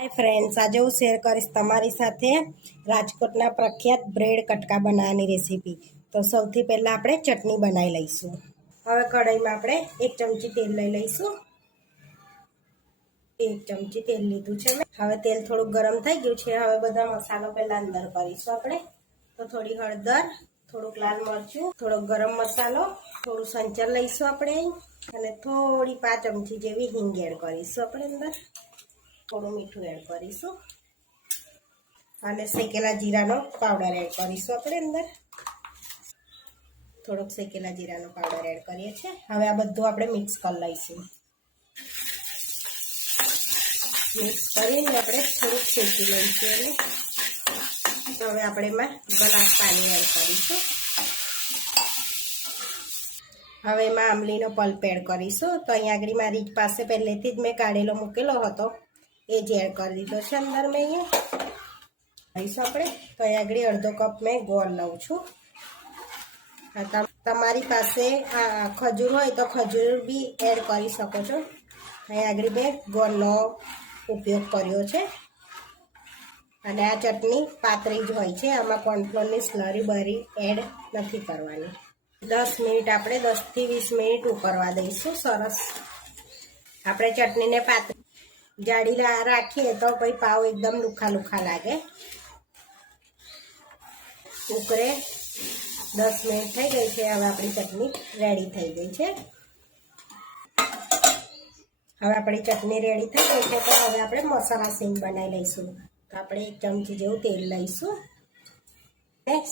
Hi friends, आज हूँ शेर करीश तमारी साथे राजकोटना प्रख्यात ब्रेड कटका बनावવાની रेसिपी। तो सौथी पहला આપણે चटनी बनावी लईशुं। હવે કઢાઈમાં આપણે 1 ચમચી તેલ લઈ લઈશું। 1 ચમચી તેલ લીધું છે મેં। હવે તેલ થોડું ગરમ થઈ ગયું છે। હવે બધા મસાલો પહેલા અંદર કરીશું આપણે। તો થોડી હળદર, થોડુંક લાલ મરચું, થોડો ગરમ મસાલો, થોડું સંચર લઈશું આપણે અને થોડી 5 ચમચી જેવી હિંગ એડ કરીશું આપણે અંદર। થોડું મીઠું એડ કરીશું અને શેકેલા જીરાનો પાવડર એડ કરીશું આપણે અંદર। થોડોક શેકેલા જીરાનો પાવડર એડ કરીએ છીએ। હવે આ બધું આપણે મિક્સ કરી લઈશું। મિક્સ કરીને આપણે થોડુંક શેકી લઈશું એને। તો હવે આપણે એમાં ગ્લાસ પાણી એડ કરીશું। હવે એમાં આંબલીનો પલ્પ એડ કરીશું। તો અહીંયા આગળ મારી પાસે પહેલેથી જ મેં કાઢેલો મૂકેલો હતો, એ જ એડ કરી દીધો છે અંદર મેં અહીંયા લઈશું આપણે। તો અહીંયા આગળ અડધો કપ મેં ગોળ લઉં છું। તમારી પાસે ખજૂર હોય તો ખજૂર બી એડ કરી શકો છો। અહીંયા આગળ મેં ગોળનો ઉપયોગ કર્યો છે અને આ ચટણી પાતળી જ હોય છે, આમાં કોર્નફ્લોરની સ્લરી બરી એડ નથી કરવાની। 10 મિનિટ આપણે 10 થી 20 મિનિટ ઉકળવા દઈશું। સરસ આપણે ચટણીને પાતળી જાડી રાખીએ તો પછી પાવ એકદમ લુખા લુખા લાગે। ઉકળે 10 મિનિટ થઈ ગઈ છે। હવે આપણી ચટણી રેડી થઈ ગઈ છે। હવે આપણી ચટણી રેડી થઈ ગઈ છે। તો હવે આપણે મસાલા સિંગ બનાવી લઈશું। તો આપણે 1 ચમચી જેવું તેલ લઈશું।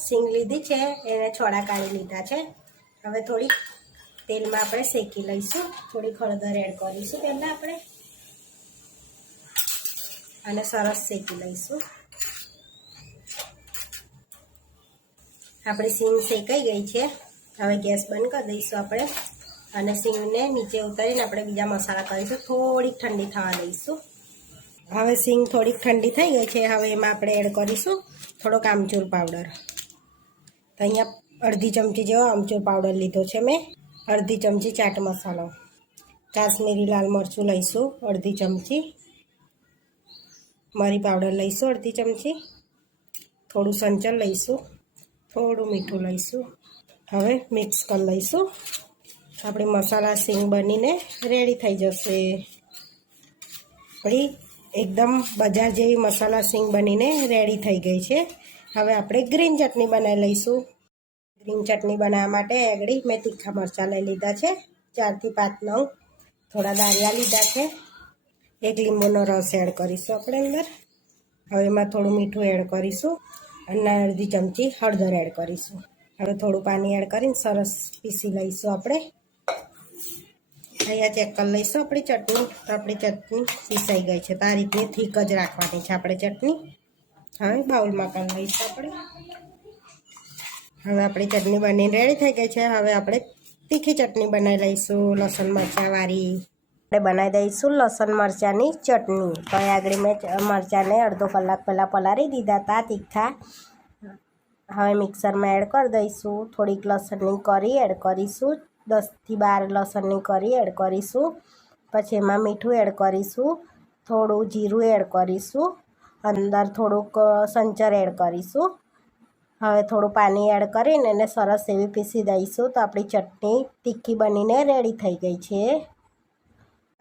સિંગ લીધી છે, એને છોડા કાઢી લીધા છે। હવે થોડી તેલમાં આપણે શેકી લઈશું। થોડી હળદર એડ કરીશું પહેલાં આપણે અને સરસ શેકી લઈશું। આપણી સિંગ શેકાઈ ગઈ છે। હવે ગેસ બંધ કરી દઈશું આપણે અને સિંગને નીચે ઉતારીને આપણે બીજા મસાલા કરીશું। થોડીક ઠંડી થવા દઈશું। હવે સિંગ થોડીક ઠંડી થઈ ગઈ છે। હવે એમાં આપણે એડ કરીશું થોડોક આમચૂર પાવડર। તો અહીંયા અડધી ચમચી જેવો આમચૂર પાવડર લીધો છે મેં। અડધી ચમચી ચાટ મસાલો, કાશ્મીરી લાલ મરચું લઈશું અડધી ચમચી, મરી પાવડર લઈશું અડધી ચમચી, થોડું સંચર લઈશું, થોડું મીઠું લઈશું। હવે મિક્સ કરી લઈશું। આપણી મસાલા સિંગ બનીને રેડી થઈ જશે। આપણી એકદમ બજાર જેવી મસાલા સિંગ બનીને રેડી થઈ ગઈ છે। હવે આપણે ગ્રીન ચટણી બનાવી લઈશું। ગ્રીન ચટણી બનાવવા માટે આગળ મેં તીખા મરચાં લઈ લીધા છે 4 થી 5 નંગ, થોડા દાળિયા લીધા છે, 1 લીંબુનો રસ એડ કરીશું આપણે અંદર। હવે એમાં થોડું મીઠું એડ કરીશું અને અડધી ચમચી હળદર એડ કરીશું। હવે થોડું પાણી એડ કરીને સરસ પીસી લઈશું આપણે। અહીંયા ચેક કરી લઈશું આપણી ચટણી। તો આપણી ચટણી પીસાઈ ગઈ છે। તો આ રીતની થીક જ રાખવાની છે આપણે ચટણી। હવે બાઉલમાં કરી લઈશું આપણે। હવે આપણી ચટણી બનીને રેડી થઈ ગઈ છે। હવે આપણે તીખી ચટણી બનાવી લઈશું લસણ મરચાંવાળી। આપણે બનાવી દઈશું લસણ મરચાંની ચટણી। તો અહીં આગળ મેં મરચાંને અડધો કલાક પહેલાં પલાળી દીધા હતા તીખા। હવે મિક્સરમાં એડ કરી દઈશું। થોડીક લસણની કરી એડ કરીશું, 10 થી 12 લસણની કરી એડ કરીશું। પછી એમાં મીઠું એડ કરીશું, થોડું જીરું એડ કરીશું, અંદર થોડુંક સંચર એડ કરીશું। હવે થોડું પાણી એડ કરીને એને સરસ એવી પીસી દઈશું। તો આપણી ચટણી તીખી બનીને રેડી થઈ ગઈ છે।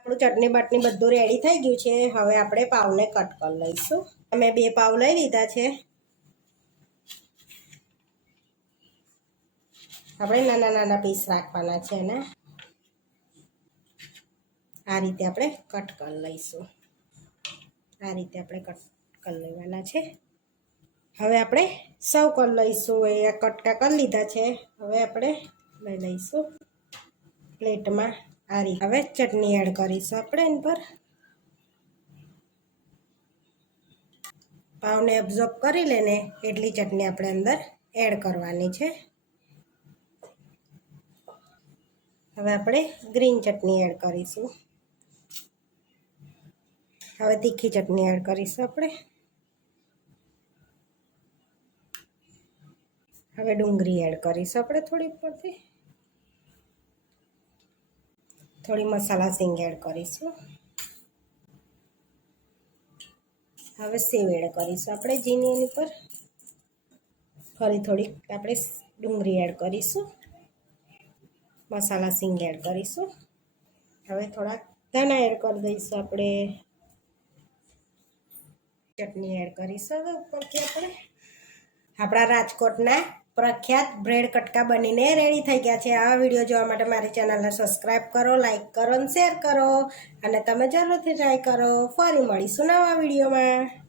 આપણું ચટણી બટની બધું રેડી થઈ ગયું છે। હવે આપણે પાવને કટ કરી લઈશું। મેં 2 પાવ લઈ લીધા છે। આપણે નાના નાના પીસ રાખવાના છે એને આ રીતે આપણે કટ કરી લઈશું। આ રીતે આપણે કટ કરી લેવાના છે। હવે આપણે સર્વ કરી લઈશું। એ કટકા કરી લીધા છે। હવે આપણે લઈ લઈશું પ્લેટમાં આ રીતે। હવે ચટણી એડ કરીશું આપણે એની પર। પાવને એબ્ઝોર્બ કરી લેને એટલી ચટણી આપણે અંદર એડ કરવાની છે। હવે આપણે ગ્રીન ચટણી એડ કરીશું। હવે તીખી ચટણી એડ કરીશું આપણે। હવે ડુંગળી એડ કરીશું આપણે થોડી ઉપરથી, થોડી મસાલા સિંગ એડ કરીશું। હવે સેવ એડ કરીશું આપણે જીની એની પર. ફરી થોડીક આપણે ડુંગળી એડ કરીશું, મસાલા સિંગ એડ કરીશું. હવે થોડાક ધાણા એડ કરી દઈશું આપણે. ચટણી એડ કરીશું હવે ઉપરથી આપણે. આપણા રાજકોટના પ્રખ્યાત બ્રેડ કટકા બનીને રેડી થઈ ગયા છે. આ વિડીયો જોવા માટે મારી ચેનલને સબસ્ક્રાઈબ કરો, લાઈક કરો અને શેર કરો, અને તમે જરૂરથી ટ્રાય કરો. ફરી મળીશું નવા વિડીયોમાં.